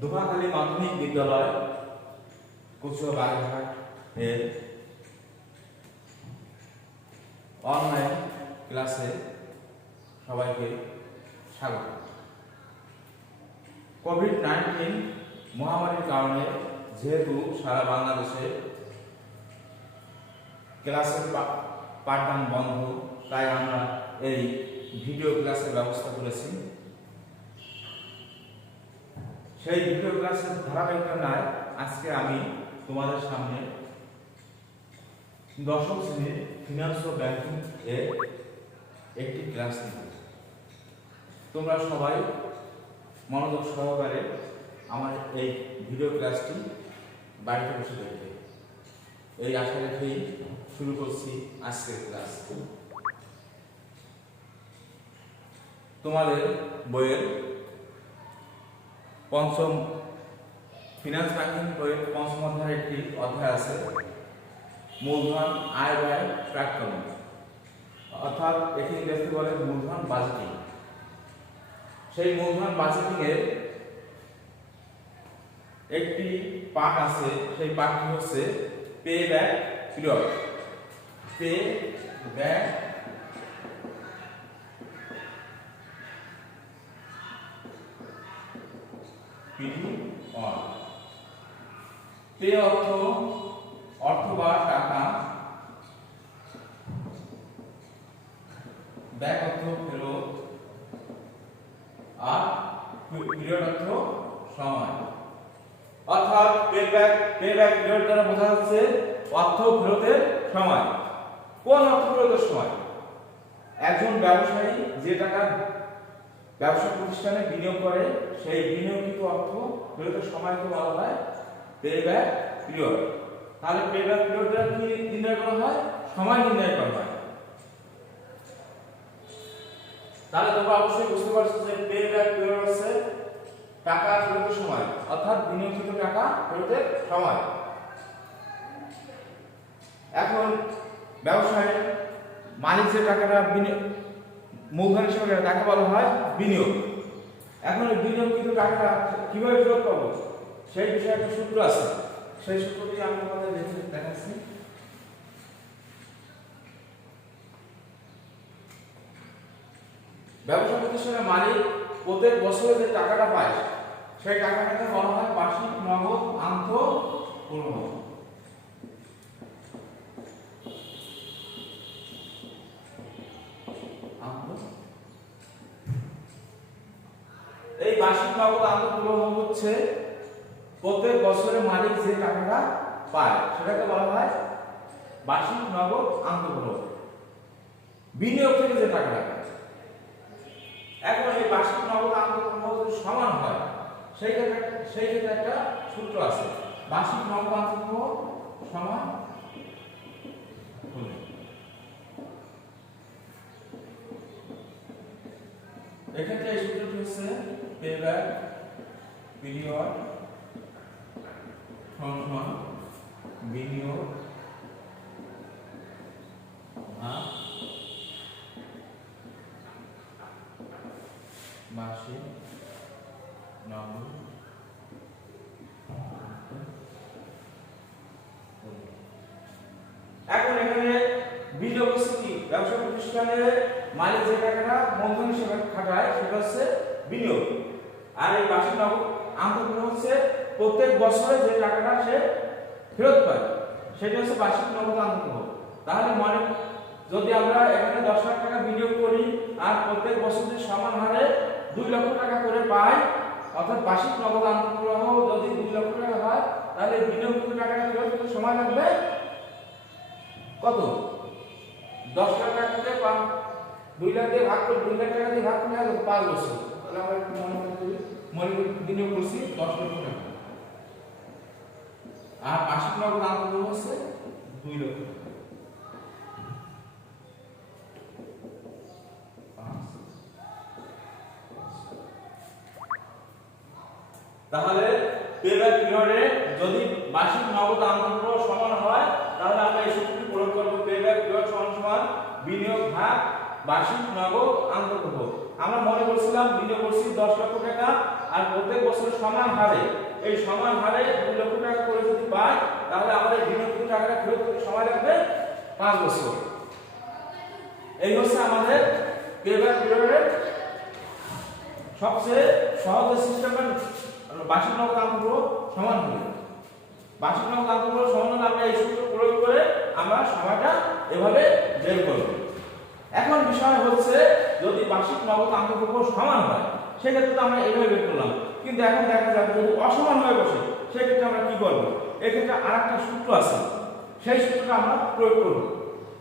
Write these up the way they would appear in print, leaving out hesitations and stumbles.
ধোপাখালী মাধ্যমিক বিদ্যালয় কচুয়া বাগেরহাট এর অনলাইন ক্লাসে সবাইকে স্বাগত। কোভিড-19 মহামারীর কারণে যেহেতু সারা বাংলাদেশে ক্লাসের পাঠদান বন্ধ, তাই আমরা এই ভিডিও ক্লাসের ব্যবস্থা করেছি। সেই ভিডিও ক্লাসের ধারাবাহিকতায় আজকে আমি তোমাদের সামনে দশম শ্রেণীর ফিনান্স ও ব্যাংকিং এর একটি ক্লাস নিব। তোমরা সবাই মনোযোগ সহকারে আমার এই ভিডিও ক্লাসটি বাড়িতে বসে দেখবে, এই আশা রেখেই শুরু করছি আজকের ক্লাস। তোমাদের বইয়ের পঞ্চম ফিনান্স ব্যাংকিং বইয়ের পঞ্চম অধ্যায়ের একটি অধ্যায় আছে মূলধন আয় ব্যয় প্রাক্কলন, অর্থাৎ এটি ইংরেজিতে বলে মূলধন বাজেটিং। সেই মূলধন বাজেটিং এর একটি পার্ট আছে, সেই পার্টটি হচ্ছে pay back period. Pay back pay অর্থ বা টাকা, ব্যাক অর্থ ফেরত, আর পিরিয়ড অর্থ সময়। অর্থাৎ পে ব্যাক পিরিয়ড দ্বারা বোঝা যাচ্ছে অর্থ ফেরতের সময়। কোন অর্থ ফেরতের সময়? একজন ব্যবসায়ী যে টাকা ব্যবসা প্রতিষ্ঠানে বিনিয়োগ করে, সেই বিনিয়োগিত অর্থ ফেরতের সময়কে বলা হয় পে ব্যাক পিরিয়ড। তাহলে পে ব্যাক পিরিয়ড দ্বারা কি নির্ণয় করা হয়? সময় নির্ণয় করা হয়। তাহলে তোমরা অবশ্যই বুঝতে পারছো যে পে ব্যাক পিরিয়ড হচ্ছে টাকা ফেরতের সময়, অর্থাৎ বিনিয়োগিত টাকা ফেরতের সময়। এখন ব্যবসায় মালিক যে টাকাটা মূলধন হিসেবে তাকে বলা হয় বিনিয়োগ। এখন বিনিয়োগিত টাকা কিভাবে ফেরত পাবো সেই বিষয়ে একটা সূত্র আছে, সেই সূত্রটি আমি তোমাদের দেখাচ্ছি। ব্যবসা প্রতিষ্ঠানের মালিক প্রত্যেক বছরে যে টাকাটা পায়, সেই টাকাটাকে বলা হয় বার্ষিক নগদ আন্তঃপ্রবাহ। এই বার্ষিক নগদ আন্তঃপ্রবাহ হচ্ছে প্রত্যেক বছরে মালিক যে টাকাটা পায়, সেটাকে বলা হয় বার্ষিক নগদ আন্তঃপ্রবাহ। বিনিয়োগ থেকে যে টাকাটা পায়, এখন এই বার্ষিক নগদ আন্তঃপ্রবাহ যদি সমান হয়, সেই ক্ষেত্রে একটা সূত্র আছে, বার্ষিক নগদ আন্তঃপ্রবাহ সমান হলে। এক্ষেত্রে এই সূত্রটি হচ্ছে পে ব্যাক পিরিয়ড সমান বিনিয়োগ ভাগ বার্ষিক নগদ। এখন এখানে বিনিয়োগ হচ্ছে কি? ব্যবসা প্রতিষ্ঠানের মালিক যে টাকাটা মূলধন হিসেবে খাটায়, সেটা হচ্ছে বিনিয়োগ। আর এই বার্ষিক নগদ আন্তঃপ্রবাহ হচ্ছে প্রত্যেক বছরে যে টাকাটা সে ফেরত পায়, সেটা হচ্ছে বার্ষিক নগদ আন্তঃপ্রবাহ। তাহলে যদি আমরা এখানে 10 লাখ টাকা বিনিয়োগ করি আর প্রত্যেক বছর যদি সমান হারে 2 লক্ষ টাকা করে পাই, অর্থাৎ বার্ষিক নগদ আন্তঃপ্রবাহ যদি 2 লক্ষ টাকা হয়, তাহলে বিনিয়োগকৃত টাকাটা ফেরত পেতে সময় লাগবে কত? 10 লাখ টাকাকে 2 লাখ দিয়ে ভাগ করে 2 লাখ টাকা দিয়ে ভাগ করে 5 বছর। তাহলে আমরা মনে বিনিয়োগ করছি 10 লক্ষ টাকা, আর বার্ষিক নগদ আন্তঃপ্রবাহ হচ্ছে 2 লক্ষ টাকা। তাহলে পে ব্যাক পিরিয়ডে যদি বার্ষিক নগদ আন্তঃপ্রবাহ সমান হয়, তাহলে আমরা এই সূত্রটি প্রয়োগ করব, পে ব্যাক পিরিয়ড সমান বিনিয়োগ ভাগ বার্ষিক নগদ আন্তঃপ্রবাহ। আমরা মনে করছিলাম বিনিয়োগ করছি 10 লক্ষ টাকা, আর প্রত্যেক বছর সমান হারে, এই সমান হারে 2 লক্ষ টাকা করে যদি পাই তাহলে আমাদের বিনিয়োগকৃত টাকাটা ফেরত করতে সময় লাগবে 5 বছর। এই হচ্ছে আমাদের পেব্যাক পিরিয়ডের সবচেয়ে সহজ সিস্টেম। বার্ষিক নগদ আন্তঃপ্রবাহ সমান হলে, বার্ষিক নগদ আন্তঃপ্রবাহ সমান হলে আমরা এই সূত্র প্রয়োগ করে আমরা সময়টা এভাবে বের করব। এখন বিষয় হচ্ছে যদি বার্ষিক নগদ আন্তঃপ্রবাহ সমান হয় সেক্ষেত্রে তো আমরা এইভাবে বের করলাম, কিন্তু এখন দেখা যাবে যদি অসমান হয়ে বসে সেক্ষেত্রে আমরা কি করব? এক্ষেত্রে আরেকটা সূত্র আছে, সেই সূত্রটা আমরা প্রয়োগ করব।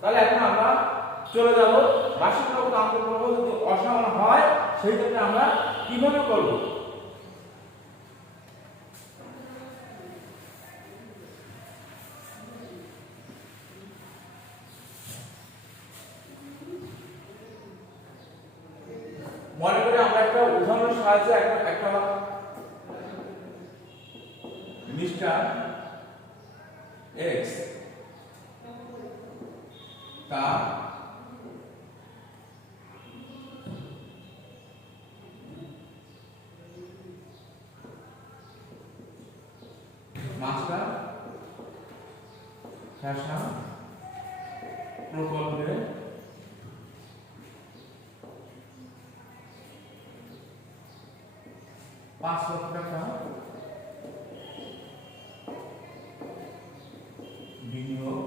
তাহলে এখন আমরা চলে যাব বার্ষিক নগদ আন্তঃপ্রবাহ যদি অসমান হয় সেই ক্ষেত্রে আমরা কিভাবে করব। মনে করি আমরা একটা উদাহরণের সাহায্যে একটা মিস্টার এক্স তার মাস্টার শাসন প্রকল্পে 5 লক্ষ টাকা বিনিয়োগ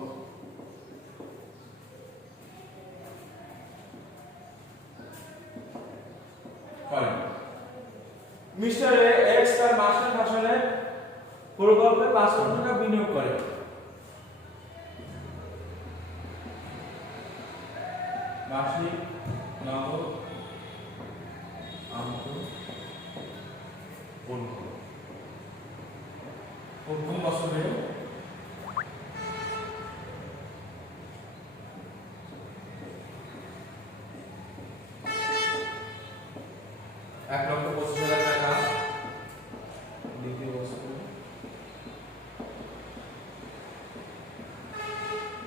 করেন। মিস্টার এক্স তার মাস্টার শাসনের প্রকল্পে 5 লক্ষ টাকা বিনিয়োগ করে। মাসিক নগদ প্রথম বছরে 1,25,000 টাকা, দ্বিতীয় বছরে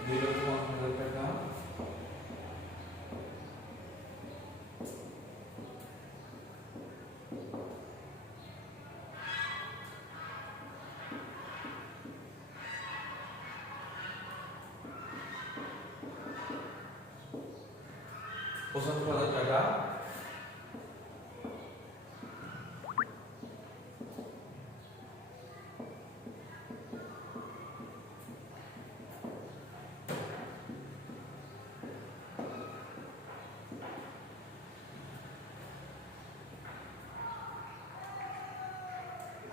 2,50,000 টাকা, $75,000 টাকা,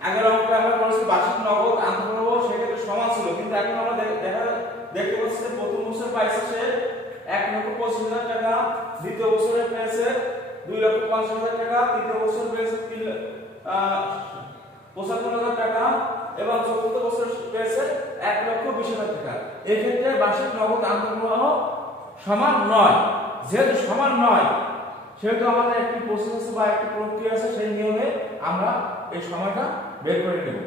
আগের অঙ্কটা আমরা করেছি বার্ষিক নগদ আন্তঃপ্রবাহ সেক্ষেত্রে সমান ছিল, কিন্তু এখন আমরা দেখতে পাচ্ছি যে প্রথম বছর পাইছে সে 1,25,000 টাকা, দ্বিতীয় বছরে পেয়েছে 2,50,000 টাকা, তৃতীয় বছর পেয়েছে 75,000 টাকা এবং চতুর্থ বছর পেয়েছে 1,20,000 টাকা। এই ক্ষেত্রে বার্ষিক নগদ আন্তঃপ্রবাহ সমান নয়। যেহেতু সমান নয় সেহেতু আমাদের একটি প্রসেস আছে বা একটি প্রক্রিয়া আছে, সেই নিয়মে আমরা এই সময়টা বের করে নেব।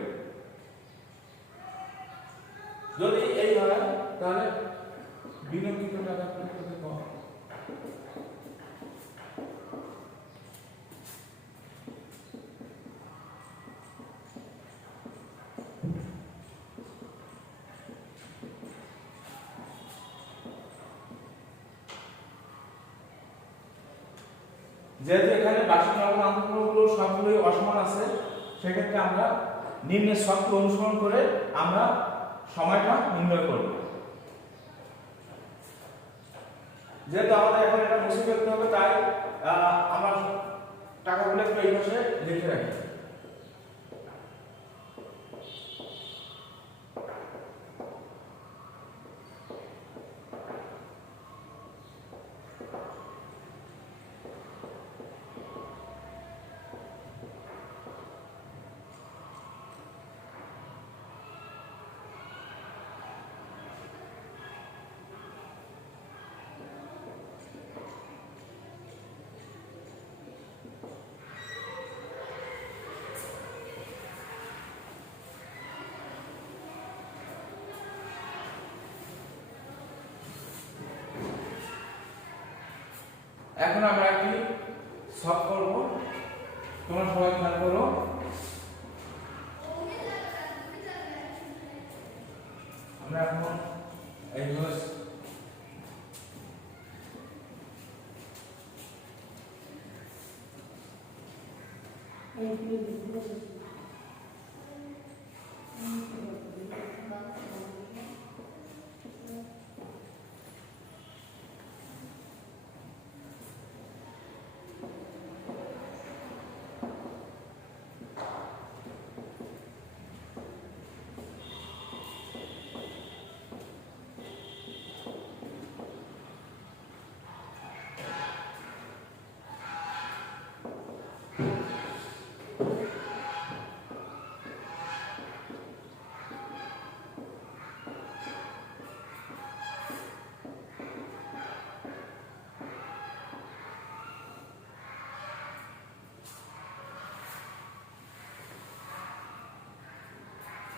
যদি এই হয় তাহলে বিনিয়োগকৃত টাকা ফেরত কম। যেহেতু এখানে বার্ষিক নগদ আন্তঃপ্রবাহগুলো সবগুলোই অসমান আছে সেক্ষেত্রে আমরা নিম্নের শর্ত অনুসরণ করে আমরা সময়টা নির্ণয় করব। যেহেতু আমাদের এখন এটা মুছে ফেলতে হবে তাই আমার টাকাগুলো একটু এই পাশে লিখে রাখি। এখন আমরা একটি সলভ করব। তোমরা সবাই খেয়াল করো, আমরা এখন এইভাবে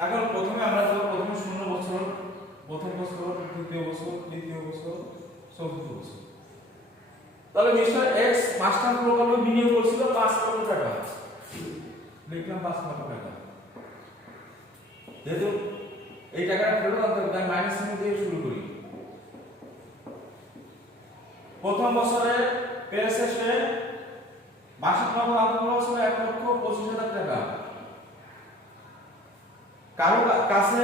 এখন প্রথমে আমরা তো প্রথমে 0 বছর, প্রথম বছর, দ্বিতীয় বছর, তৃতীয় বছর, চতুর্থ বছর। তাহলে মিস্টার এক্স মাস্টার প্রকল্পে বিনিয়োগ করেছিল 5 লক্ষ টাকা, লিখলাম 5 লক্ষ টাকা। যেহেতু এই টাকাটা ফেরত আনতে হবে তাই মাইনাস চিহ্ন দিয়ে শুরু করি। প্রথম বছরে পেয়েছে সে বার্ষিক নগদ আন্তর্জাতিক ছিল 1,25,000 টাকা। কারো কাছে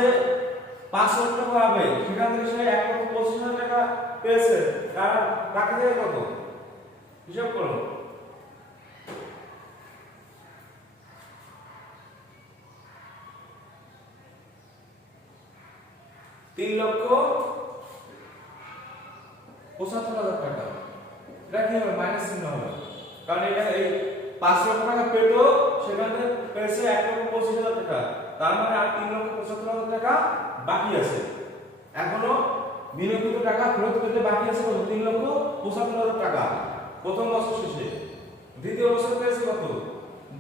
5 লক্ষ টাকা হবে, সেখান থেকে সে 1,25,000 টাকা পেয়েছে, তার বাকি থেকে কত হিসাব করো। $3,75,000 টাকা। এটা কি হবে? মাইনাস চিহ্ন হবে, কারণ এটা এই 5 লক্ষ টাকা পেল, সেখানে পেয়েছে 1,25,000 টাকা, তার মানে আর 3,75,000 টাকা বাকি আছে। এখনো বিনিয়োগকৃত টাকা ফেরত পেতে বাকি আছে কত? 3,75,000 টাকা প্রথম বছর শেষে। দ্বিতীয় বছর পেয়েছে কত?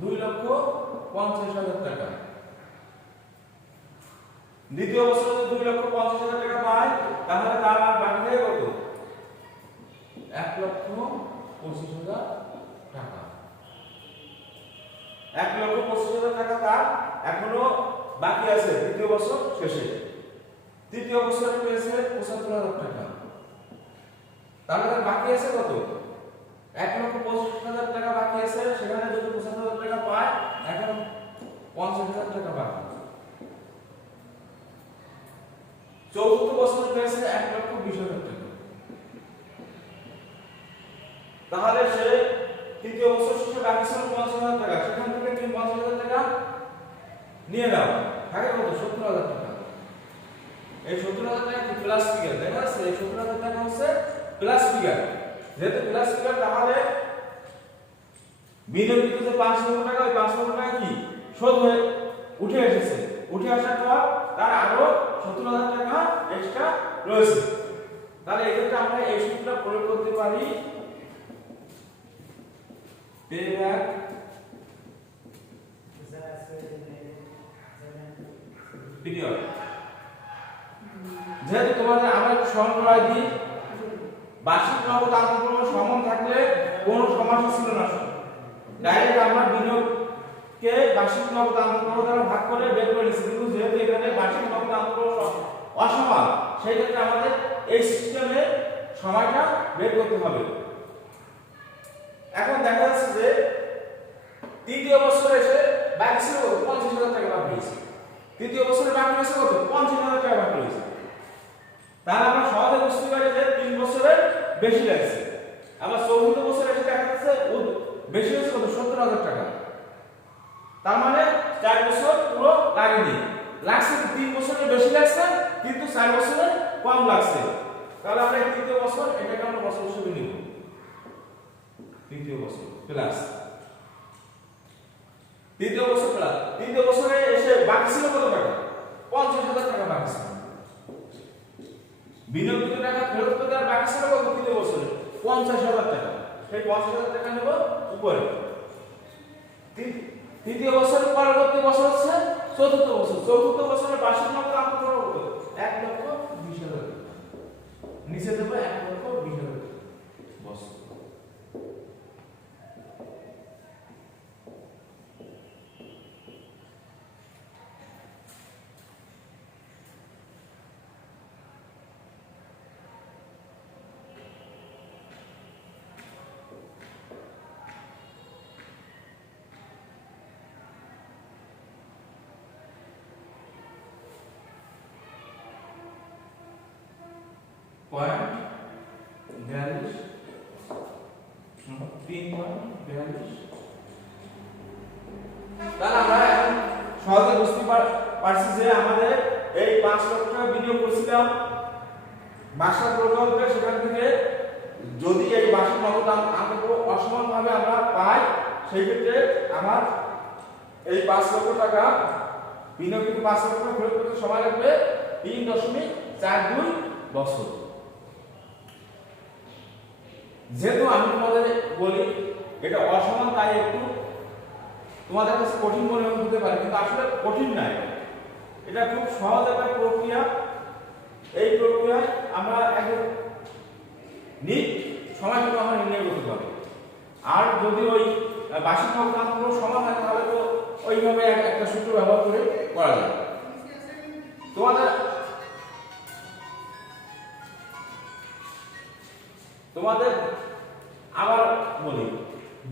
2,50,000 টাকা। দ্বিতীয় বছরে 2,50,000 টাকা পায়, তাহলে তার আর বাকি থাকে কত? 1,25,000 টাকা। 1,25,000 টাকা তার এখনো বাকি আছে দ্বিতীয় বছর শেষে। তৃতীয় বছরে পেয়েছে 75,000 টাকা, তাহলে তার বাকি আছে কত? 1,25,000 টাকা বাকি আছে, সেখানে যদি 75,000 টাকা পায়, এখন 50,000 টাকা বাকি। চতুর্থ বছরে পেয়েছে 1,20,000 টাকা, তাহলে সে তৃতীয় বছর শেষে বাকি ছিল 50,000 টাকা, সেখান থেকে তুমি 50,000 টাকা নিয়ে নাও, থাকে কত? 70,000 টাকা। এই 70,000 টাকা কি প্লাস ফিগার? দেখা যাচ্ছে এই 70,000 টাকা হচ্ছে প্লাস ফিগার। যেহেতু প্লাস ফিগার, তাহলে বিনিয়োগকৃত যে 5 লক্ষ টাকা, ওই 5 লক্ষ টাকা কি শোধ হয়ে উঠে এসেছে। উঠে আসার পর তার আরো 70,000 টাকা এক্সট্রা রয়েছে। তাহলে এই ক্ষেত্রে আমরা এই সূত্রটা প্রয়োগ করতে পারি, পেব্যাক পিরিয়ড। যেহেতু তোমাদের আমরা একটু স্মরণ করাই দিই, বার্ষিক নগদ আন্তর্জাতিক সমান থাকলে কোনো সমস্যা ছিল না, ডাইরেক্ট আমরা বিনিয়োগকে বার্ষিক নগদ আন্তর্জাতিক দ্বারা ভাগ করে বের করে নিচ্ছি। কিন্তু যেহেতু এখানে বার্ষিক নগদ আন্তর্জাতিক অসমান, সেই ক্ষেত্রে আমাদের এই সিস্টেমে সময়টা বের করতে হবে। এখন দেখা যাচ্ছে যে তৃতীয় বছরে এসে বাকি ছিল 50,000 টাকা বাকি হয়েছে। তৃতীয় বছরে বাকি হয়েছে কত? 50,000 টাকা বাকি হয়েছে। তাহলে আমরা সহজে বুঝতে পারি যে 3 বছরের বেশি লাগছে। আবার চতুর্থ বছরে এসে দেখা যাচ্ছে বেশি হয়েছে কত? 70,000 টাকা। তার মানে 4 বছর পুরো লাগেনি, লাগছে 3 বছরের বেশি লাগছে, কিন্তু 4 বছরের কম লাগছে। তাহলে আমরা তৃতীয় বছর এটাকে আমরা বছর হিসেবে নিব, তৃতীয় বছর প্লাস তৃতীয় বছর প্লাস তৃতীয় বছরে এসে বাকি ছিল কত টাকা? 50,000 টাকা বাকি ছিল। বিনিয়োগকৃত টাকা ফেরত পেতে আর বাকি ছিল কত? তৃতীয় বছরে 50,000 টাকা। সেই 50,000 টাকা নেব উপরে। তৃতীয় বছরের পরবর্তী বছর হচ্ছে চতুর্থ বছর। চতুর্থ বছরে বার্ষিক নগদ আন্তর্জাতিক কত? 1,20,000 টাকা। নিচে দেব 1,20,000 বছর। তাহলে আমরা এখন সহজে বুঝতে পারছি যে আমাদের এই 5 লক্ষ টাকা বিনিয়োগ করেছিলাম বাসা প্রকল্পে, সেখান থেকে যদি এই বার্ষিক নগদ অঙ্ক অসমানভাবে আমরা পাই, সেই ক্ষেত্রে আমার এই 5 লক্ষ টাকা বিনিয়োগকৃত 5 লক্ষ টাকা ফেরত পেতে সময় লাগবে 3.42 বছর। যেহেতু আমি তোমাদের বলি এটা অসমান, তাই একটু তোমাদের কাছে কঠিন মনে হতে পারে, কিন্তু আসলে কঠিন নয়, এটা খুব সহজ একটা প্রক্রিয়া। এই প্রক্রিয়ায় আমরা একদম নিট সময় কিন্তু আমরা নির্ণয় করতে পারবো। আর যদি ওই বার্ষিক নগদ অঙ্ক সমান হয় তাহলে তো ওইভাবে একটা সূত্র ব্যবহার করে করা যায়। তোমাদের আবার বলি,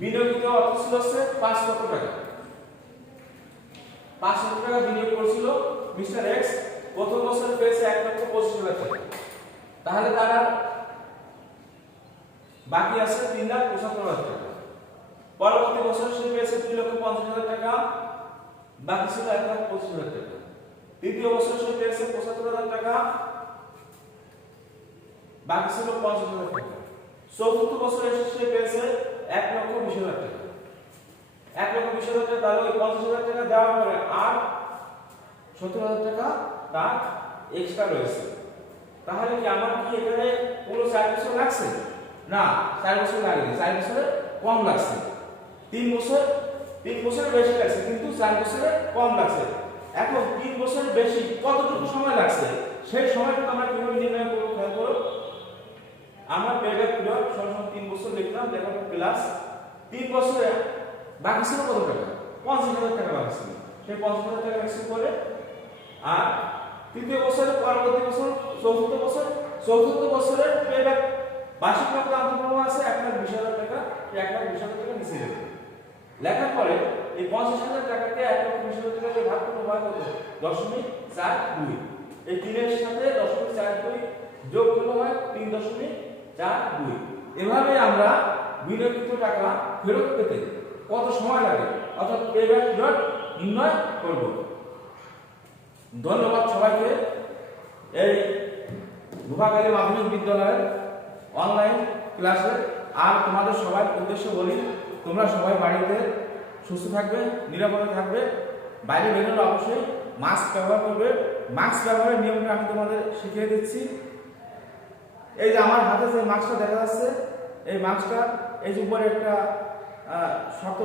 বিনিয়োগিত অর্থ ছিল 5 লক্ষ টাকা। 5 লক্ষ টাকা বিনিয়োগ করেছিল মিস্টার এক্স, প্রথম বছর পেয়েছে 1,25,000 টাকা। তাহলে তার বাকি আছে 3,75,000 টাকা। পরবর্তী বছর সে পেয়েছে 2,50,000 টাকা, বাকি ছিল 1,25,000 টাকা। তৃতীয় বছর সে পেয়েছে 75,000 টাকা, বাকি ছিল 50,000 টাকা। চতুর্থ বছরে সে পেয়েছে 1,20,000 টাকা। 1,20,000 টাকা, তাহলে ওই 50,000 টাকা দেওয়ার পরে আর 70,000 টাকা তার এক্সট্রা রয়েছে। তাহলে কি আমার কি এখানে পুরো 4 বছর লাগছে? না, 4 বছর লাগেনি, 4 বছরে কম লাগছে। 3 বছরের বেশি লাগছে, কিন্তু 4 বছরে কম লাগছে। এখন 3 বছরের বেশি কতটুকু সময় লাগছে, সেই সময়টুকু আমরা কিভাবে নির্ণয় করব? খেয়াল করো, আমরা পেব্যাক পিরিয়ড সমান 3 বছর লিখলাম, লেখার পর প্লাস 3 বছরে বাকি ছিল কত টাকা? 50,000 টাকা বাকি ছিল। সেই 50,000 টাকা হিসাব করে আর তৃতীয় বছরের পরবর্তী বছর চতুর্থ বছরের পেব্যাক বার্ষিক নগদ অন্তর্ভুক্ত আছে 1,20,000 টাকা। এই 1,20,000 টাকা নিচে যাবে। লেখার পরে এই 50,000 টাকাকে 1,20,000 টাকা দিয়ে ভাগ করতে হয় কত? 0.42। এই 3 এর সাথে 0.42 যোগ করলে হয় 3.42। এভাবে আমরা বিনিয়োগকৃত টাকা ফেরত পেতে কত সময় লাগে, অর্থাৎ পেব্যাক পিরিয়ড নির্ণয় করব। ধন্যবাদ সবাইকে। এই ভূপাকালী মাধ্যমিক বিদ্যালয়ের অনলাইন ক্লাসে আর তোমাদের সবার উদ্দেশ্যে বলি, তোমরা সবাই বাড়িতে সুস্থ থাকবে, নিরাপদে থাকবে। বাইরে বেরোলে অবশ্যই মাস্ক ব্যবহার করবে। মাস্ক ব্যবহারের নিয়মটা আমি তোমাদের শিখিয়ে দিচ্ছি। এই যে আমার হাতে যে মাস্কটা দেখা যাচ্ছে, এই মাস্কটা এই যে উপরে একটা শক্ত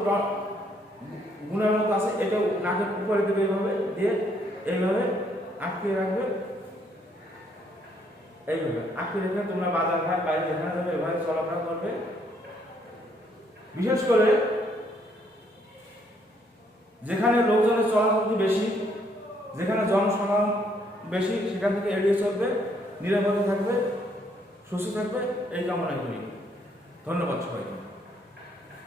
গুণের মতো আছে, এটাও নাকের উপরে দেবে, এইভাবে দিয়ে এইভাবে আটকে রাখবে। এইভাবে আটকে রেখে তোমরা বাজার ঘাট বাইরে যেখানে যাবে এভাবে চলাফেরা করবে। বিশেষ করে যেখানে লোকজনের চলাচল বেশি, যেখানে জনসমাগম বেশি, সেখান থেকে এড়িয়ে চলবে, নিরাপদে থাকবে, সুস্থ থাকবে, এই কামনা করি। ধন্যবাদ সবাইকে।